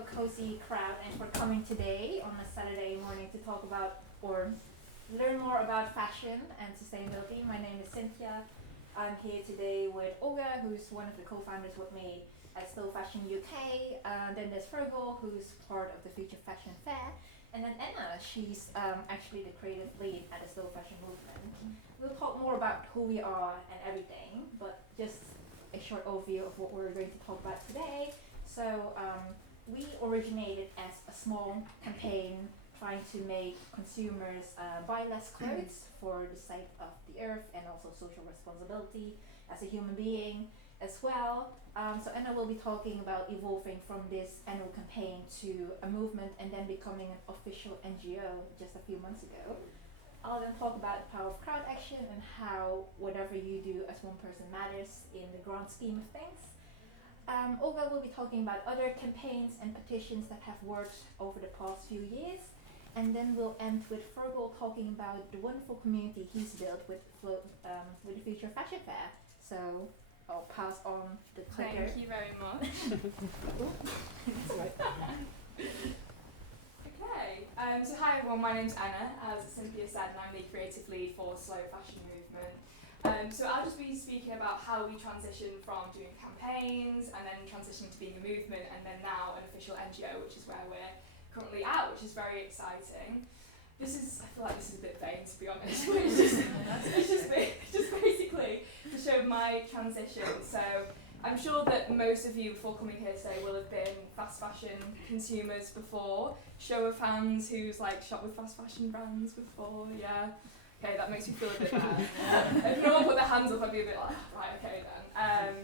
Untitled Cozy Crowd and for coming today on a Saturday morning to talk about or learn more about fashion and sustainability. My name is Cynthia. I'm here today with Olga, who's one of the co-founders with me at Slow Fashion UK. Then there's Fergal, who's part of the Future Fashion Fair. And then Anna, she's actually the creative lead at the Slow Fashion movement. We'll talk more about who we are and everything, but just a short overview of what we're going to talk about today. So we originated as a small campaign trying to make consumers buy less clothes for the sake of the earth and also social responsibility as a human being as well. So Anna will be talking about evolving from this annual campaign to a movement and then becoming an official NGO just a few months ago. I'll then talk about the power of crowd action and how whatever you do as one person matters in the grand scheme of things. Olga will be talking about other campaigns and petitions that have worked over the past few years. And then we'll end with Fergal talking about the wonderful community he's built with the Future Fashion Fair. So I'll pass on the clicker. Thank you very much. Okay, so hi everyone, my name's Anna, as Cynthia said, and I'm the creative lead for Slow Fashion Movement. So I'll just be speaking about how we transitioned from doing campaigns and then transitioning to being a movement and then now an official NGO, which is where we're currently at, which is very exciting. I feel like this is a bit vain to be honest, but it's just basically to show my transition. So I'm sure that most of you before coming here today will have been fast fashion consumers before. Show of hands who's like shopped with fast fashion brands before, yeah. Okay, that makes me feel a bit bad. If no one put their hands up, I'd be a bit like, right, okay then.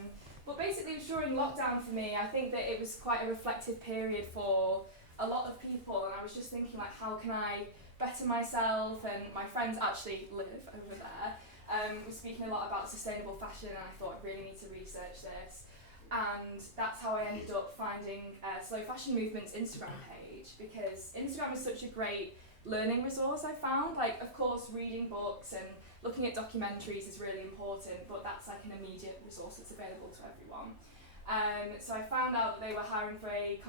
But basically, it was during lockdown for me. I think that it was quite a reflective period for a lot of people, and I was just thinking, like, how can I better myself? And my friends actually live over there. We're speaking a lot about sustainable fashion, and I thought I really need to research this. And that's how I ended up finding Slow Fashion Movement's Instagram page, because Instagram is such a great learning resource I found. Like, of course, reading books and looking at documentaries is really important, but that's like an immediate resource that's available to everyone. So I found out that they were hiring for a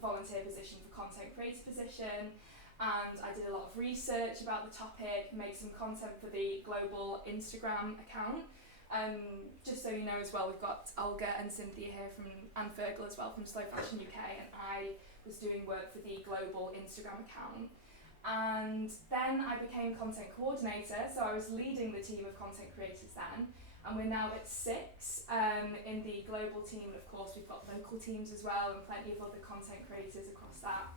volunteer position for content creator position, and I did a lot of research about the topic, made some content for the global Instagram account. Just so you know as well, we've got Olga and Cynthia here and Fergal as well from Slow Fashion UK, and I was doing work for the global Instagram account. And then I became content coordinator, so I was leading the team of content creators then, and we're now at 6 in the global team. Of course, we've got local teams as well and plenty of other content creators across that.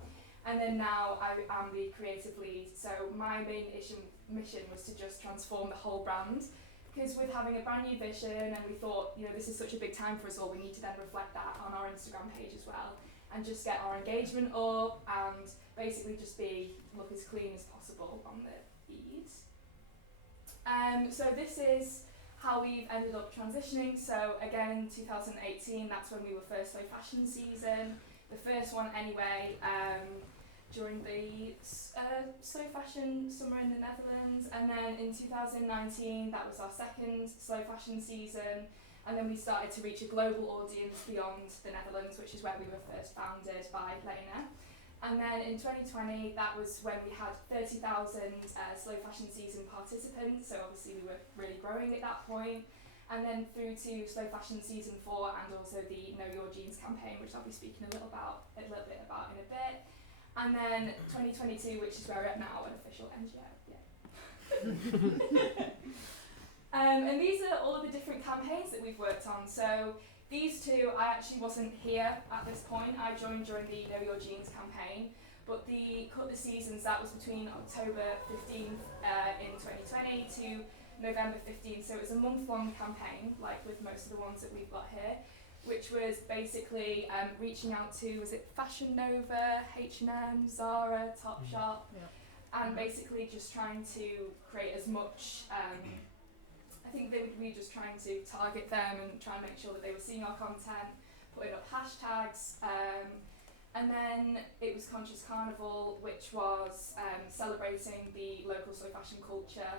And then now I am the creative lead, so my main mission was to just transform the whole brand, because with having a brand new vision, and we thought, this is such a big time for us all, we need to then reflect that on our Instagram page as well, and just get our engagement up and basically just look as clean as possible on the feeds. So this is how we've ended up transitioning. So again, 2018, that's when we were first Slow Fashion season, the first one anyway, during the Slow Fashion summer in the Netherlands. And then in 2019, that was our second Slow Fashion season. And then we started to reach a global audience beyond the Netherlands, which is where we were first founded by Lena. And then in 2020, that was when we had 30,000 Slow Fashion season participants, so obviously we were really growing at that point. And then through to Slow Fashion season 4 and also the Know Your Jeans campaign, which I'll be speaking a little bit about in a bit. And then 2022, which is where we're at now, an official NGO. Yeah. And these are all of the different campaigns that we've worked on. So these two, I actually wasn't here at this point. I joined during the Know Your Jeans campaign, but the Cut the Seasons, that was between October 15th in 2020 to November 15th. So it was a month-long campaign, like with most of the ones that we've got here, which was basically reaching out to, was it Fashion Nova, H&M, Zara, Topshop, and basically just trying to create as much, I think we were just trying to target them and try and make sure that they were seeing our content, putting up hashtags, and then it was Conscious Carnival, which was celebrating the local slow fashion culture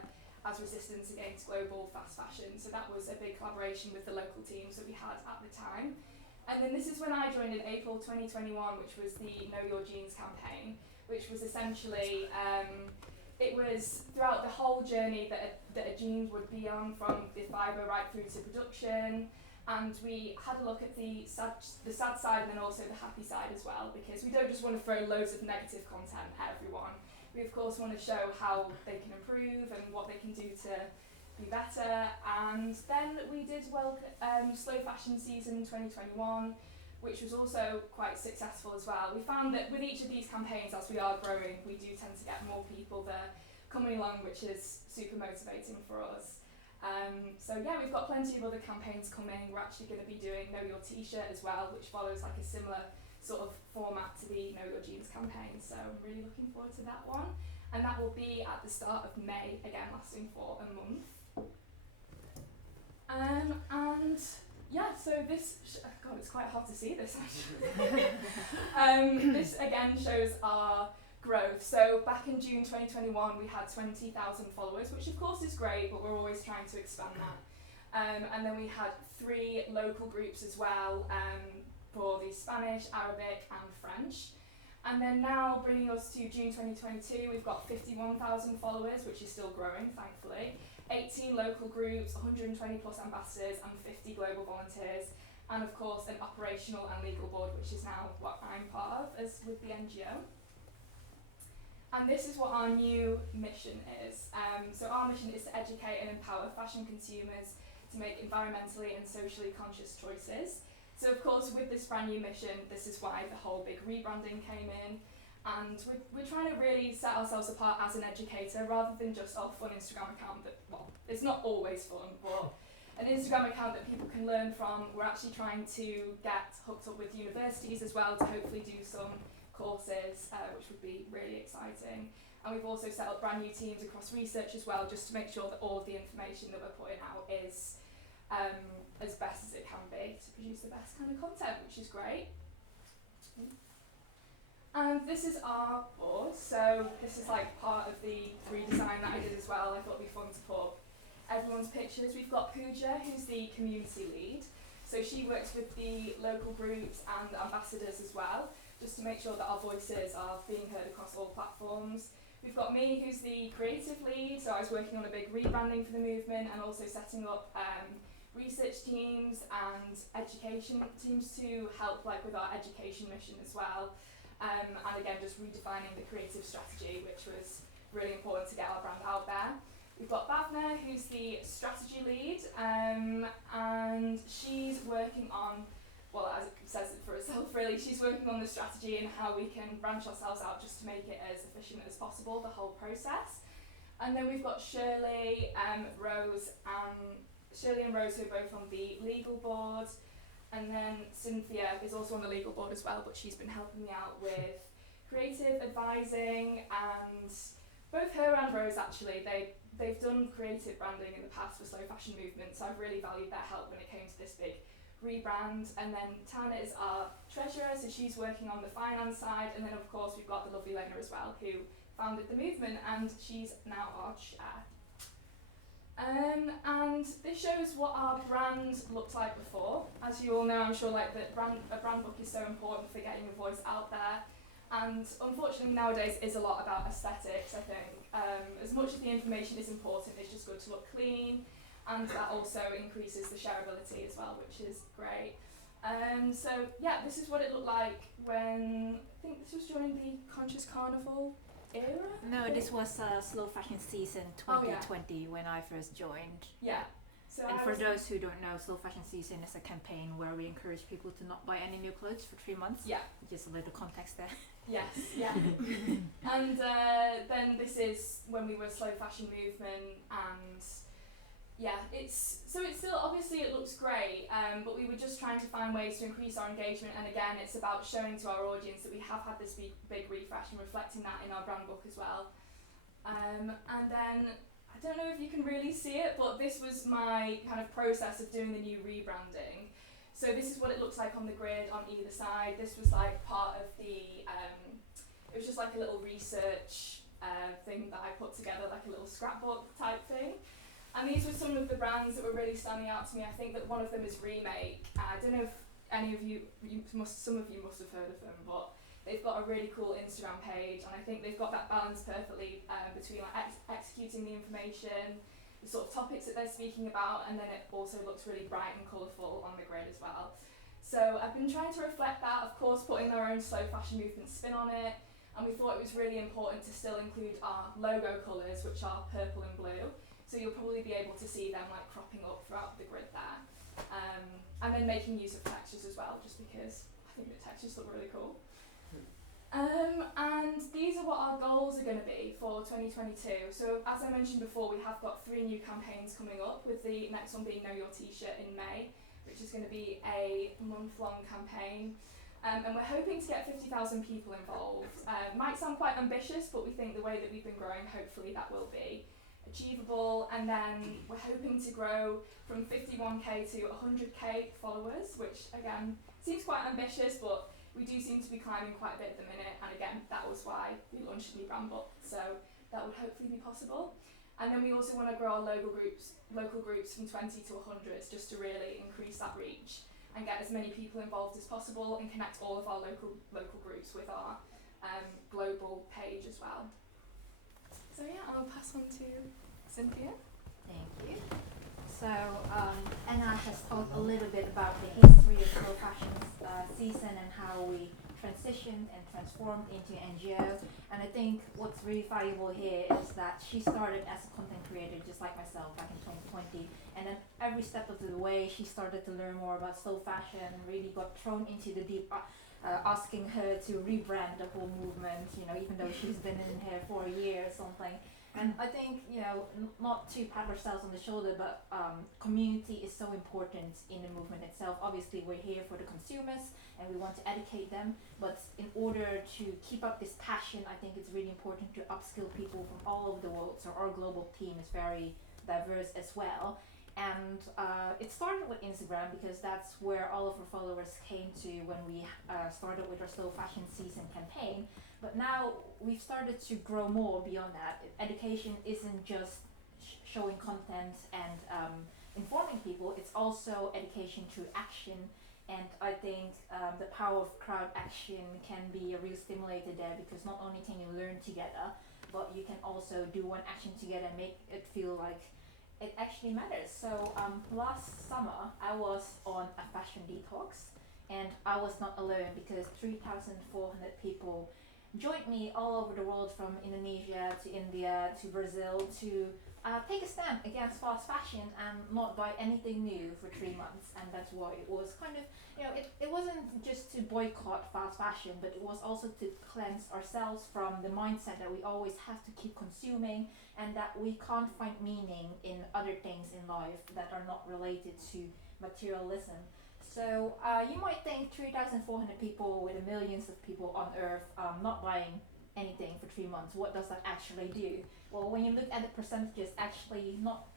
as resistance against global fast fashion. So that was a big collaboration with the local teams that we had at the time. And then this is when I joined in April 2021, which was the Know Your Genes campaign, which was essentially, it was throughout the whole journey that a gene would be on, from the fibre right through to production. And we had a look at the sad side and then also the happy side as well, because we don't just want to throw loads of negative content at everyone. We of course want to show how they can improve and what they can do to be better. And then we did Slow Fashion Season 2021, which was also quite successful as well. We found that with each of these campaigns, as we are growing, we do tend to get more people that are coming along, which is super motivating for us. So yeah, we've got plenty of other campaigns coming. We're actually going to be doing Know Your T-shirt as well, which follows like a similar sort of format to the Know Your Genes campaign. So I'm really looking forward to that one. And that will be at the start of May, again lasting for a month. And yeah, so this, God, it's quite hard to see this actually. This again shows our growth. So back in June 2021 we had 20,000 followers, which of course is great, but we're always trying to expand that. And then we had 3 local groups as well, for the Spanish, Arabic and French. And then now bringing us to June 2022, we've got 51,000 followers, which is still growing thankfully, 18 local groups, 120 plus ambassadors and 50 global volunteers, and of course an operational and legal board, which is now what I'm part of as with the NGO. And this is what our new mission is. So our mission is to educate and empower fashion consumers to make environmentally and socially conscious choices. So of course with this brand new mission, this is why the whole big rebranding came in. And we're trying to really set ourselves apart as an educator rather than just a fun Instagram account that, well, it's not always fun, but an Instagram account that people can learn from. We're actually trying to get hooked up with universities as well to hopefully do some courses, which would be really exciting. And we've also set up brand new teams across research as well, just to make sure that all of the information that we're putting out is as best as it can be to produce the best kind of content, which is great. And this is our board, so this is like part of the redesign that I did as well. I thought it'd be fun to put everyone's pictures. We've got Pooja, who's the community lead, so she works with the local groups and ambassadors as well, just to make sure that our voices are being heard across all platforms. We've got me, who's the creative lead, so I was working on a big rebranding for the movement and also setting up research teams and education teams to help like with our education mission as well. And again, just redefining the creative strategy, which was really important to get our brand out there. We've got Bhavna, who's the strategy lead, and she's working on, well, as it says it for itself really, she's working on the strategy and how we can branch ourselves out just to make it as efficient as possible, the whole process. And then we've got Shirley, Rose and Rose, who are both on the legal board. And then Cynthia is also on the legal board as well, but she's been helping me out with creative advising, and both her and Rose actually, they've done creative branding in the past for Slow Fashion Movement, so I've really valued their help when it came to this big rebrand. And then Tana is our treasurer, so she's working on the finance side, and then of course we've got the lovely Lena as well, who founded the movement, and she's now our chair. And this shows what our brand looked like before. As you all know, I'm sure like a brand book is so important for getting your voice out there. And unfortunately nowadays is a lot about aesthetics, I think. As much as the information is important, it's just good to look clean, and that also increases the shareability as well, which is great. So yeah, this is what it looked like when, I think this was during the Conscious Carnival era? No, this was Slow Fashion Season 2020 when I first joined. Yeah. So and for those who don't know, Slow Fashion Season is a campaign where we encourage people to not buy any new clothes for 3 months. Yeah. Just a little context there. Yes, yeah. And then this is when we were Slow Fashion Movement, and yeah, it's still, obviously it looks great, but we were just trying to find ways to increase our engagement, and again it's about showing to our audience that we have had this big refresh and reflecting that in our brand book as well. And then, I don't know if you can really see it, but this was my kind of process of doing the new rebranding. So this is what it looks like on the grid on either side. This was like part of the, it was just like a little research thing that I put together, like a little scrapbook type thing. And these were some of the brands that were really standing out to me. I think that one of them is Remake. I don't know if some of you must have heard of them, but they've got a really cool Instagram page, and I think they've got that balance perfectly between like executing the information, the sort of topics that they're speaking about, and then it also looks really bright and colourful on the grid as well. So I've been trying to reflect that, of course, putting their own slow fashion movement spin on it, and we thought it was really important to still include our logo colours, which are purple and blue. So you'll probably be able to see them like cropping up throughout the grid there. And then making use of textures as well, just because I think the textures look really cool. And these are what our goals are going to be for 2022. So as I mentioned before, we have got 3 new campaigns coming up, with the next one being Know Your T-shirt in May, which is going to be a month-long campaign. And we're hoping to get 50,000 people involved. Might sound quite ambitious, but we think the way that we've been growing, hopefully that will be achievable. And then we're hoping to grow from 51k to 100k followers, which again seems quite ambitious, but we do seem to be climbing quite a bit at the minute, and again that was why we launched a new brand book, so that would hopefully be possible. And then we also want to grow our local groups from 20 to 100, just to really increase that reach and get as many people involved as possible, and connect all of our local groups with our global page as well. So yeah, I'll pass on to Cynthia. Thank you. So Anna has talked a little bit about the history of slow fashion season and how we transitioned and transformed into NGO. And I think what's really valuable here is that she started as a content creator, just like myself, back in 2020. And then every step of the way, she started to learn more about slow fashion and really got thrown into the deep, asking her to rebrand the whole movement, even though she's been in here for a year or something. And I think, not to pat ourselves on the shoulder, but community is so important in the movement itself. Obviously, we're here for the consumers and we want to educate them. But in order to keep up this passion, I think it's really important to upskill people from all over the world. So our global team is very diverse as well. And it started with Instagram, because that's where all of our followers came to when we started with our slow fashion season campaign. But now we've started to grow more beyond that. Education isn't just showing content and informing people, it's also education through action. And I think the power of crowd action can be a real stimulator there, because not only can you learn together, but you can also do one action together and make it feel like it actually matters. So last summer I was on a fashion detox, and I was not alone, because 3,400 people joined me all over the world, from Indonesia to India to Brazil, to take a stand against fast fashion and not buy anything new for 3 months. And that's why it was kind of, it wasn't just to boycott fast fashion, but it was also to cleanse ourselves from the mindset that we always have to keep consuming, and that we can't find meaning in other things in life that are not related to materialism. So you might think 3,400 people with millions of people on earth not buying anything for 3 months, what does that actually do? Well, when you look at the percentages, actually not,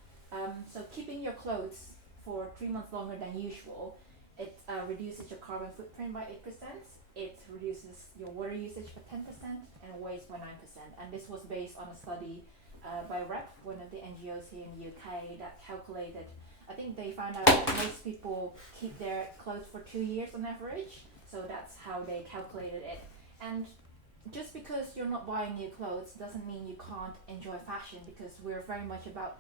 so keeping your clothes for 3 months longer than usual, it reduces your carbon footprint by 8%, it reduces your water usage by 10%, and waste by 9%. And this was based on a study by REP, one of the NGOs here in the UK, that calculated, I think they found out that most people keep their clothes for 2 years on average, so that's how they calculated it. And just because you're not buying new clothes doesn't mean you can't enjoy fashion, because we're very much about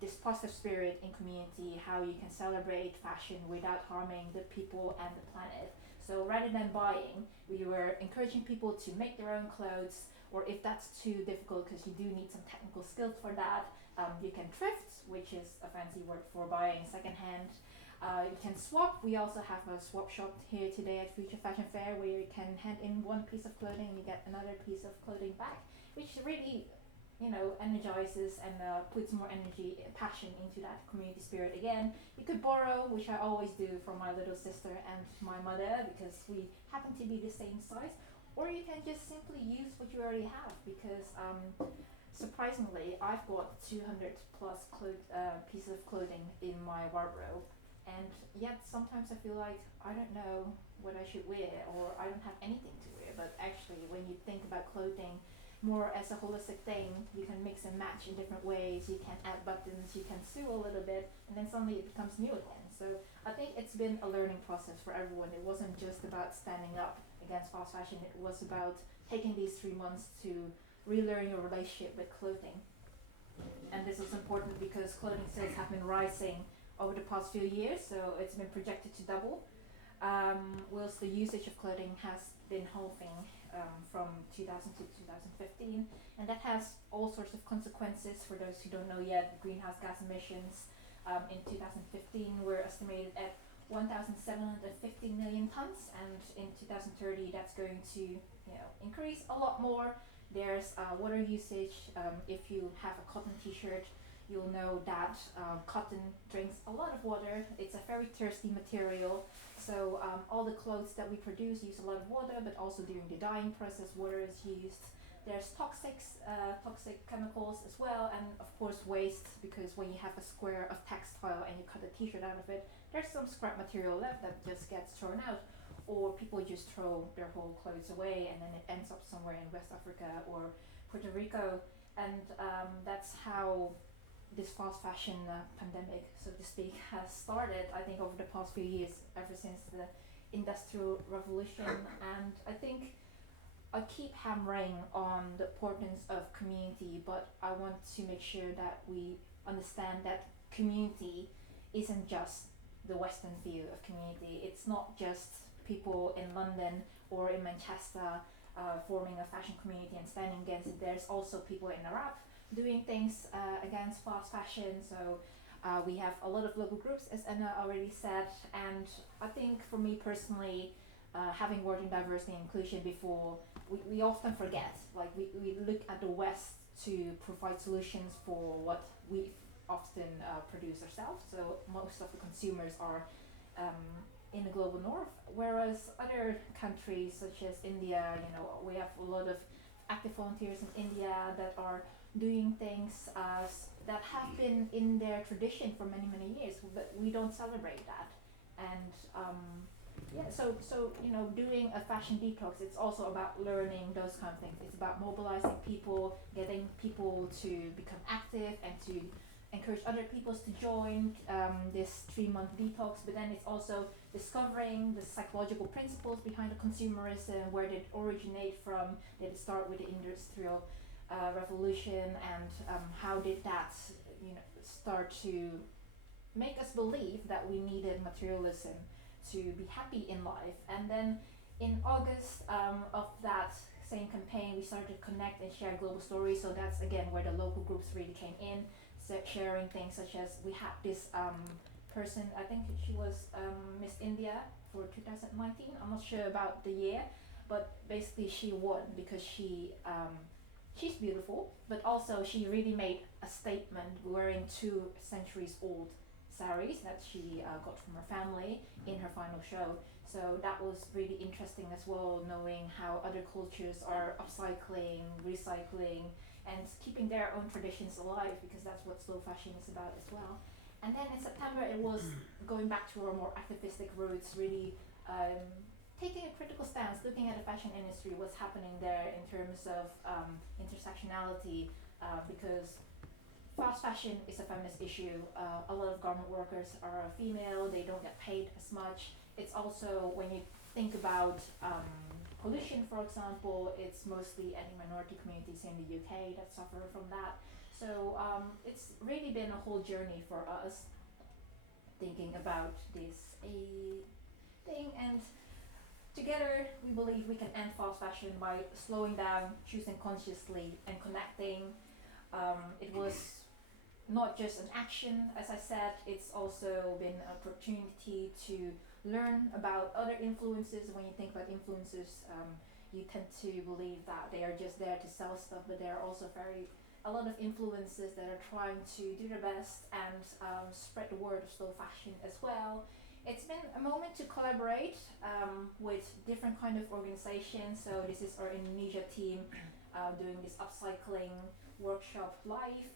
this positive spirit in community, how you can celebrate fashion without harming the people and the planet. So rather than buying, we were encouraging people to make their own clothes, or if that's too difficult, because you do need some technical skills for that, you can thrift, which is a fancy word for buying secondhand. You can swap. We also have a swap shop here today at Future Fashion Fair, where you can hand in one piece of clothing and you get another piece of clothing back, which really, energizes and puts more energy, passion into that community spirit again. You could borrow, which I always do, from my little sister and my mother, because we happen to be the same size. Or you can just simply use what you already have, because surprisingly, I've got 200 plus pieces of clothing in my wardrobe, and yet sometimes I feel like I don't know what I should wear, or I don't have anything to wear. But actually, when you think about clothing, more as a holistic thing. You can mix and match in different ways. You can add buttons. You can sew a little bit, and then suddenly it becomes new again. So I think it's been a learning process for everyone. It wasn't just about standing up against fast fashion. It was about taking these 3 months to relearn your relationship with clothing. And this is important because clothing sales have been rising over the past few years, so it's been projected to double, whilst the usage of clothing has been halving from 2000 to 2015, and that has all sorts of consequences. For those who don't know yet, greenhouse gas emissions in 2015 were estimated at 1,750 million tons, and in 2030 that's going to increase a lot more. There's water usage. If you have a cotton t-shirt, you'll know that cotton drinks a lot of water. It's a very thirsty material. So all the clothes that we produce use a lot of water, but also during the dyeing process, water is used. There's toxic chemicals as well, and of course waste, because when you have a square of textile and you cut a t-shirt out of it, there's some scrap material left that just gets thrown out. Or people just throw their whole clothes away and then it ends up somewhere in West Africa or Puerto Rico. And that's how this fast fashion pandemic, so to speak, has started, I think, over the past few years, ever since the Industrial Revolution. And I think I keep hammering on the importance of community, but I want to make sure that we understand that community isn't just the Western view of community. It's not just people in London or in Manchester forming a fashion community and standing against it. There's also people in Iraq doing things against fast fashion. So we have a lot of local groups, as Anna already said. And I think for me personally, having worked in diversity and inclusion before, we often forget. Like we look at the West to provide solutions for what we often produce ourselves. So most of the consumers are in the global north, whereas other countries such as India, we have a lot of active volunteers in India that are doing things that have been in their tradition for many years, but we don't celebrate that. And so doing a fashion detox, it's also about learning those kind of things. It's about mobilizing people, getting people to become active and to encourage other people to join this 3-month detox. But then it's also discovering the psychological principles behind the consumerism. Where did it originate from? Did it start with the Industrial Revolution, and how did that start to make us believe that we needed materialism to be happy in life? And then in August of that same campaign, we started to connect and share global stories. So that's again where the local groups really came in, sharing things such as, we had this person, I think she was Miss India for 2019. I'm not sure about the year, but basically she won because she's beautiful, but also she really made a statement wearing 2 centuries old saris that she got from her family in her final show. So that was really interesting as well, knowing how other cultures are upcycling, recycling, and keeping their own traditions alive, because that's what slow fashion is about as well. And then in September it was going back to our more activistic roots, really taking a critical stance, looking at the fashion industry, what's happening there in terms of intersectionality, because fast fashion is a feminist issue. A lot of garment workers are female, they don't get paid as much. It's also, when you think about pollution, for example, it's mostly ethnic minority communities in the UK that suffer from that. So it's really been a whole journey for us thinking about this thing, and together we believe we can end fast fashion by slowing down, choosing consciously, and connecting. It was not just an action, as I said, it's also been an opportunity to learn about other influences. When you think about influencers, you tend to believe that they are just there to sell stuff, but there are also a lot of influencers that are trying to do their best and spread the word of slow fashion as well. It's been a moment to collaborate with different kind of organizations. So this is our Indonesia team doing this upcycling workshop live.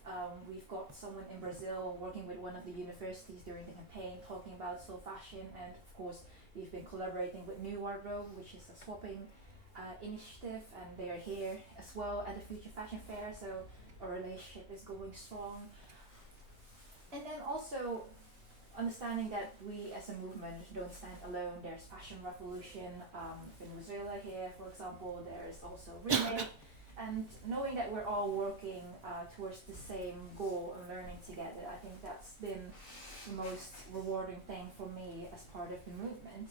We've got someone in Brazil working with one of the universities during the campaign talking about slow fashion, and of course we've been collaborating with New Wardrobe, which is a swapping initiative, and they are here as well at the Future Fashion Fair, so our relationship is going strong. And then also understanding that we as a movement don't stand alone. There's Fashion Revolution, Venezuela here, for example. There's also Remake, and knowing that we're all working towards the same goal and learning together, I think that's been the most rewarding thing for me as part of the movement.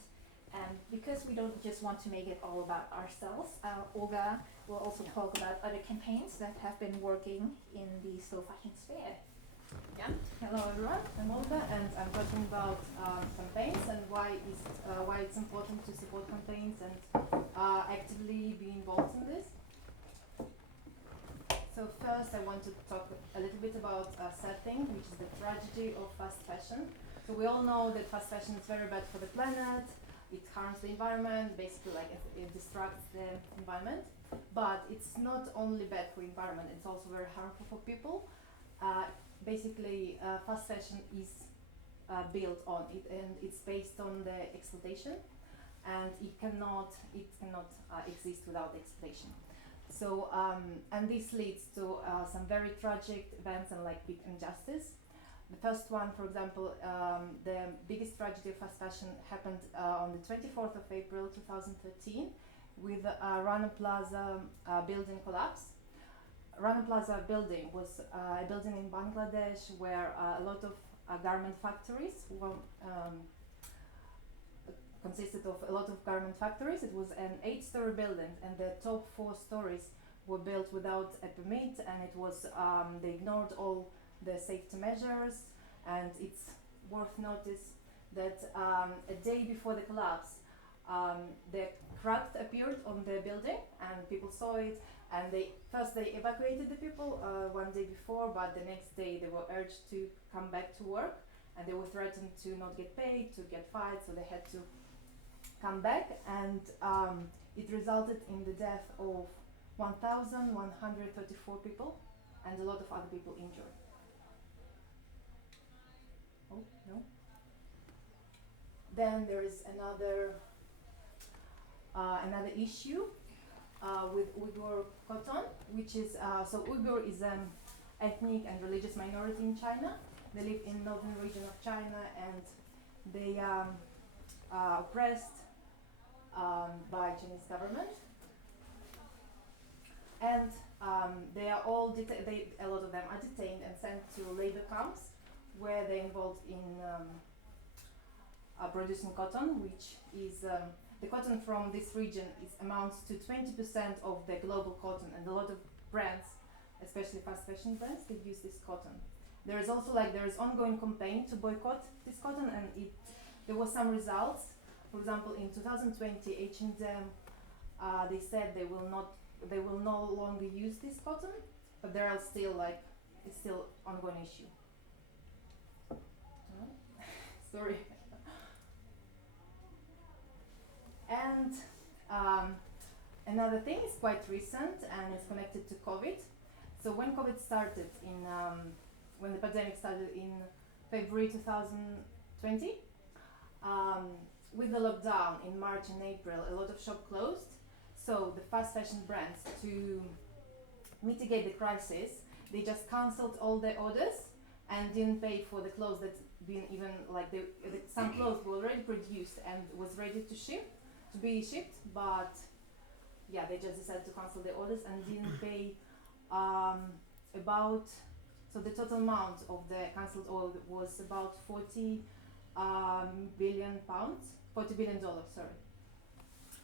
And because we don't just want to make it all about ourselves, Olga will also talk about other campaigns that have been working in the slow fashion sphere. Yeah. Hello everyone, I'm Olga and I'm talking about campaigns and why it's important to support campaigns and actively be involved in this. So first I want to talk a little bit about setting, which is the tragedy of fast fashion. So we all know that fast fashion is very bad for the planet, it harms the environment, basically like it distracts the environment. But it's not only bad for environment, it's also very harmful for people. Basically, fast fashion is built on it, and it's based on the exploitation, and it cannot exist without exploitation. So, and this leads to some very tragic events and like big injustice. The first one, for example, the biggest tragedy of fast fashion happened on the 24th of April 2013 with Rana Plaza building collapse. Rana Plaza building was a building in Bangladesh where a lot of garment factories were, consisted of a lot of garment factories. It was an 8-story building, and the top 4 stories were built without a permit, and it was they ignored all the safety measures. And it's worth notice that a day before the collapse, the cracks appeared on the building, and people saw it. And they evacuated the people one day before, but the next day they were urged to come back to work, and they were threatened to not get paid, to get fired, so they had to come back, and it resulted in the death of 1,134 people and a lot of other people injured. Oh, no. Then there is another issue with Uyghur cotton, which is so Uyghur is an ethnic and religious minority in China. They live in northern region of China, and they are oppressed by Chinese government, and they are all a lot of them are detained and sent to labor camps where they're involved in producing cotton, which is the cotton from this region amounts to 20% of the global cotton, and a lot of brands, especially fast fashion brands, they use this cotton. There is also there is ongoing campaign to boycott this cotton, and there was some results. For example, in 2020, H&M they said they will no longer use this cotton, but there are still it's still ongoing issue. Sorry. And another thing is quite recent, and it's connected to COVID. So when COVID started when the pandemic started in February 2020, with the lockdown in March and April, a lot of shops closed. So the fast fashion brands, to mitigate the crisis, they just cancelled all their orders and didn't pay for the clothes that been even some clothes were already produced and was ready to be shipped, but yeah, they just decided to cancel their orders and didn't pay so the total amount of the cancelled order was about 40 billion dollars, sorry.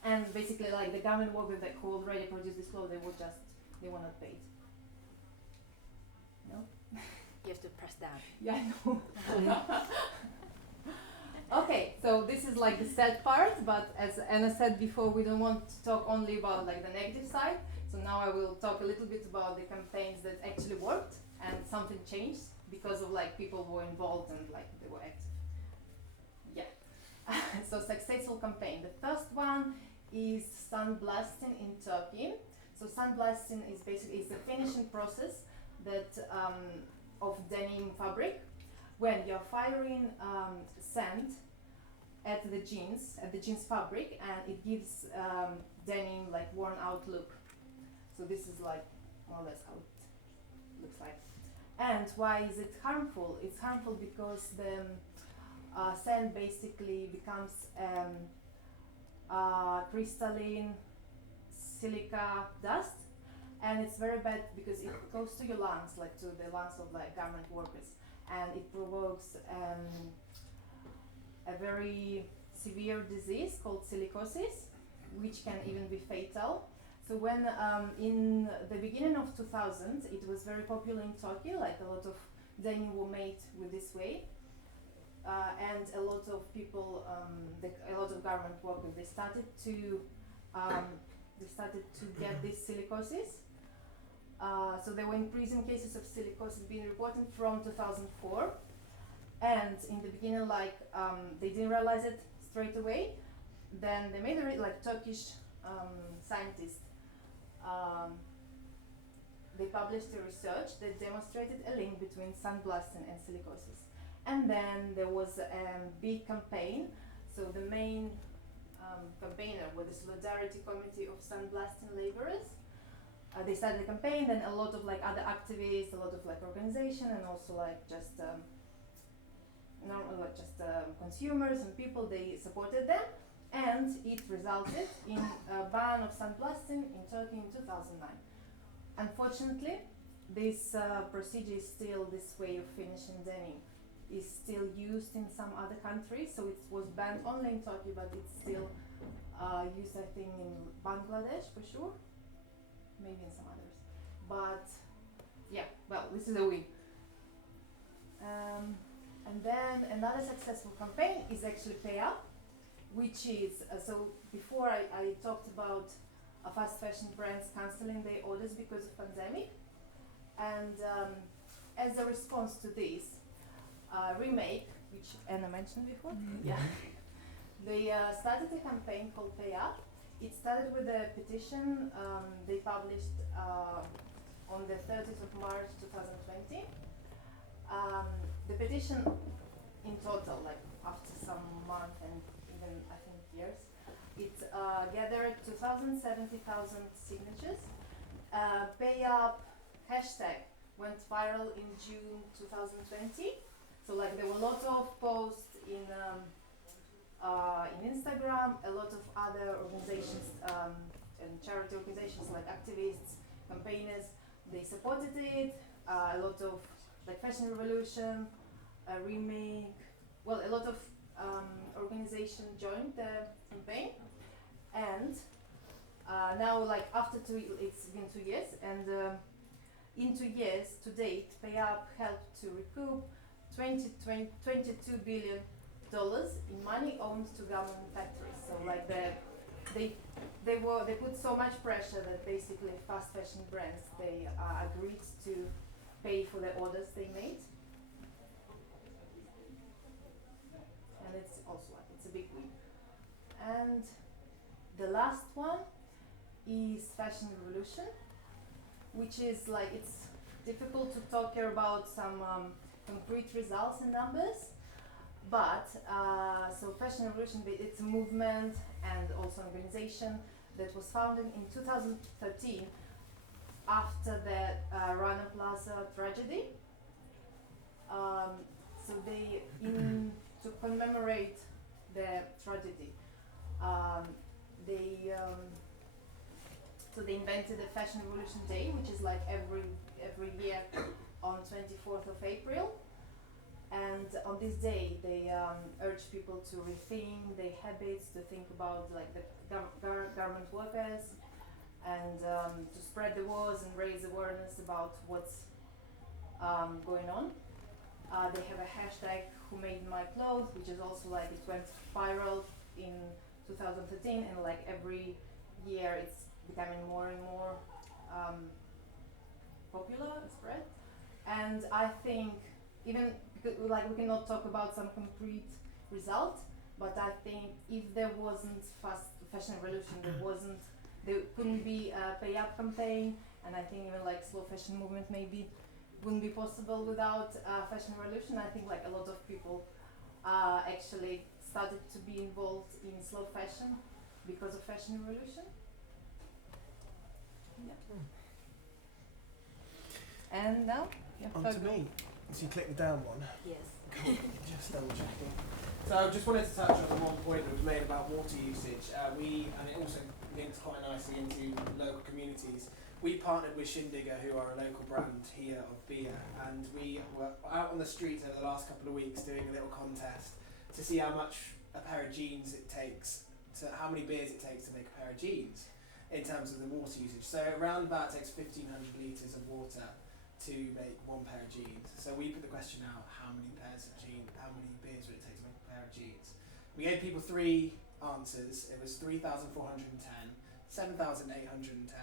And basically the garment workers who already produced this clothes, they were not paid. No? You have to press down. Yeah, I know. Okay, so this is the sad part, but as Anna said before, we don't want to talk only about the negative side. So now I will talk a little bit about the campaigns that actually worked and something changed because of people who were involved and they were active. Yeah. So successful campaign. The first one is sandblasting in Turkey. So sandblasting is basically the finishing process that of denim fabric, when you're firing sand at the jeans fabric, and it gives denim, like worn out look. So this is like more or less how it looks like. And why is it harmful? It's harmful because the sand basically becomes crystalline silica dust, and it's very bad because it goes to your lungs, like to the lungs of like garment workers, and it provokes a very severe disease called silicosis, which can even be fatal. So when in the beginning of 2000, it was very popular in Turkey, like a lot of denim were made with this way, and a lot of people, a lot of garment workers, they started to get this silicosis. So there were increasing cases of silicosis being reported from 2004, and in the beginning, like they didn't realize it straight away. Then they made like Turkish scientists. They published a research that demonstrated a link between sandblasting and silicosis. And then there was a big campaign. So the main campaigner was the Solidarity Committee of Sandblasting Laborers. They started the campaign, then a lot of like other activists, a lot of like organization, and also like just consumers and people, they supported them, and it resulted in a ban of sandblasting in Turkey in 2009. Unfortunately, this procedure is still, this way of finishing denim is still used in some other countries. So it was banned only in Turkey, but it's still used, I think, in Bangladesh for sure, maybe in some others. But yeah, well, this is a win. And then another successful campaign is actually Pay Up, which is, so before I talked about fast fashion brands cancelling their orders because of pandemic. And as a response to this, Remake, which Anna mentioned before, yeah, they started a campaign called Pay Up. It started with a petition they published on the 30th of March 2020. The petition in total, like after some months and even I think years, it gathered 270,000 signatures. Pay Up hashtag went viral in June 2020. So like there were lots of posts in Instagram, a lot of other organizations and charity organizations like activists, campaigners, they supported it. A lot of like Fashion Revolution, Remake, well, a lot of organizations joined the campaign, and now like after it's been 2 years, and in 2 years to date, Pay Up helped to recoup $22 billion in money owed to government factories. So like they put so much pressure that basically fast fashion brands, they agreed to pay for the orders they made. And it's also like, it's a big win. And the last one is Fashion Revolution, which is like, it's difficult to talk here about some concrete results and numbers, but so Fashion Revolution, it's a movement and also an organization that was founded in 2013 after the Rana Plaza tragedy. So they, to commemorate the tragedy, so they invented the Fashion Revolution Day, which is like every year on 24th of April. And on this day, they urge people to rethink their habits, to think about like the garment workers, and to spread the words and raise awareness about what's going on. They have a hashtag Who Made My Clothes, which is also like, it went viral in 2013, and like every year it's becoming more and more popular and spread. And I think even like we cannot talk about some concrete result, but I think if there wasn't Fashion Revolution, there couldn't be a Pay Up campaign, and I think even like slow fashion movement maybe wouldn't be possible without Fashion Revolution. I think like a lot of people actually started to be involved in slow fashion because of Fashion Revolution. And now, On to me. So you click the down one. Yes. Cool. Just double checking. So I just wanted to touch on one point that was made about water usage. And it also links quite nicely into local communities. We partnered with Shindigger, who are a local brand here of beer, and we were out on the streets over the last couple of weeks doing a little contest to see how much a pair of jeans it takes, how many beers it takes to make a pair of jeans in terms of the water usage. So around about it takes 1,500 litres of water to make one pair of jeans. So we put the question out, how many beers would it take to make a pair of jeans? We gave people 3 answers. It was 3,410, 7,810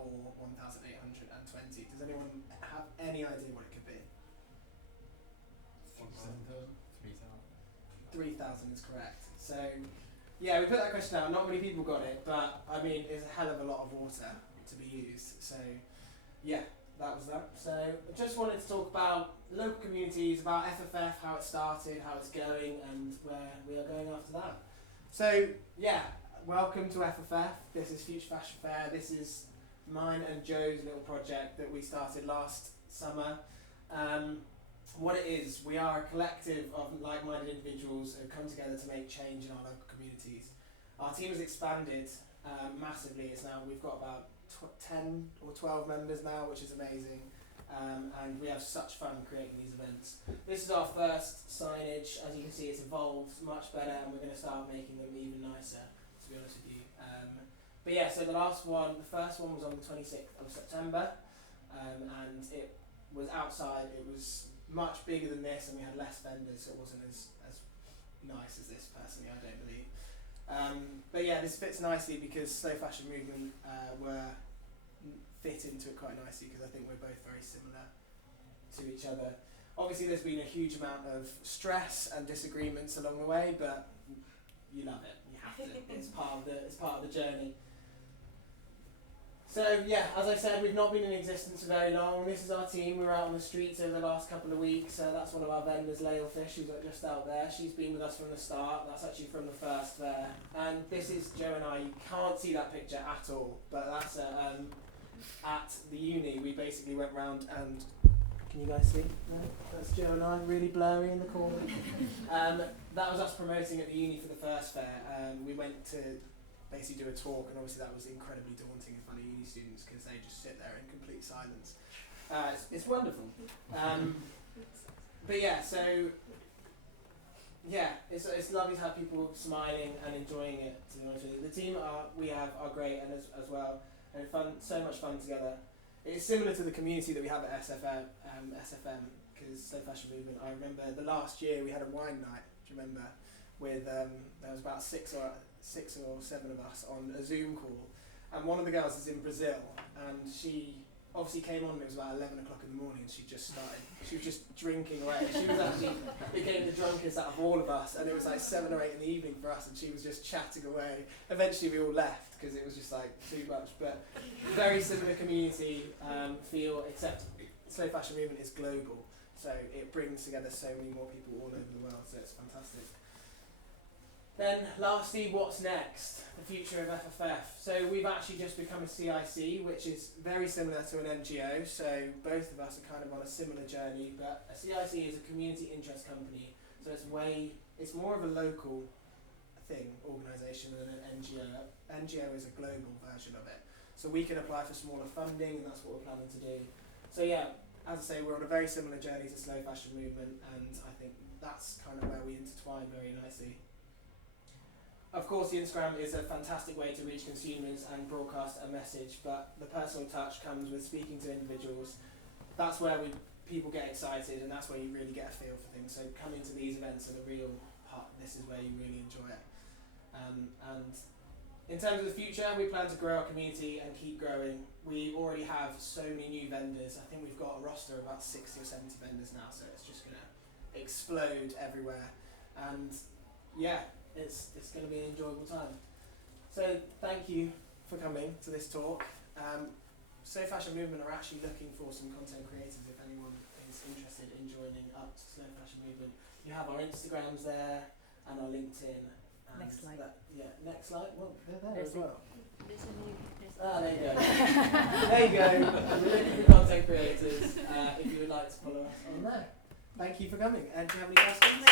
or 1,820. Does anyone have any idea what it could be? 3,000 is correct. So yeah, we put that question out. Not many people got it, but I mean, it's a hell of a lot of water to be used. So yeah, that was that. So I just wanted to talk about local communities, about FFF, how it started, how it's going, and where we are going after that. So yeah, welcome to FFF. This is Future Fashion Fair. This is mine and Joe's little project that we started last summer. What it is, we are a collective of like-minded individuals who come together to make change in our local communities. Our team has expanded massively. We've got about 10 or 12 members now, which is amazing. And we have such fun creating these events. This is our first signage. As you can see, it's evolved much better, and we're going to start making them even nicer, to be honest with you. But yeah, so the first one was on the 26th of September, and it was outside. It was much bigger than this, and we had less vendors, so it wasn't as nice as this, personally, I don't believe. But yeah, this fits nicely because Slow Fashion Movement fit into it quite nicely, because I think we're both very similar to each other. Obviously there's been a huge amount of stress and disagreements along the way, but you love it, you have to, it's part of the journey. So yeah, as I said, we've not been in existence for very long. This is our team. We were out on the streets over the last couple of weeks. That's one of our vendors, Lael Fish, who's just out there. She's been with us from the start. That's actually from the first fair. And this is Joe and I. You can't see that picture at all, but that's at the uni. We basically went round and, can you guys see? No? That's Joe and I, really blurry in the corner. That was us promoting at the uni for the first fair. We went to basically do a talk, and obviously that was incredibly daunting in front of uni students because they just sit there in complete silence. It's wonderful. But yeah, so yeah, it's lovely to have people smiling and enjoying it, to be honest with you. The team we have are great, and as well, and it's so much fun together. It's similar to the community that we have at SFM, because Slow Fashion Movement. I remember the last year we had a wine night. Do you remember? With there was about six or 7 of us on a Zoom call, and one of the girls is in Brazil, and she obviously came on. It was about 11 o'clock in the morning, and she was just drinking away. She was actually became the drunkest out of all of us, and it was like 7 or 8 in the evening for us, and she was just chatting away. Eventually we all left because it was just like too much, but very similar community feel, except Slow Fashion Movement is global, so it brings together so many more people all over the world, so it's fantastic. Then lastly, what's next? The future of FFF. So we've actually just become a CIC, which is very similar to an NGO, so both of us are kind of on a similar journey, but a CIC is a community interest company, so it's more of a local organisation than an NGO. NGO is a global version of it. So we can apply for smaller funding, and that's what we're planning to do. So yeah, as I say, we're on a very similar journey to Slow Fashion Movement, and I think that's kind of where we intertwine very nicely. Of course, the Instagram is a fantastic way to reach consumers and broadcast a message, but the personal touch comes with speaking to individuals. That's where people get excited, and that's where you really get a feel for things. So coming to these events are the real part. This is where you really enjoy it. And in terms of the future, we plan to grow our community and keep growing. We already have so many new vendors. I think we've got a roster of about 60 or 70 vendors now, so it's just going to explode everywhere. And yeah, it's going to be an enjoyable time. So thank you for coming to this talk. Slow Fashion Movement are actually looking for some content creators if anyone is interested in joining up to Slow Fashion Movement. You have our Instagrams there and our LinkedIn. And Next slide. Next slide. Well, they're there as well. There's a new. There you go. There you go. We're looking for content creators. If you would like to follow us on there. Thank you for coming. And do you have any questions?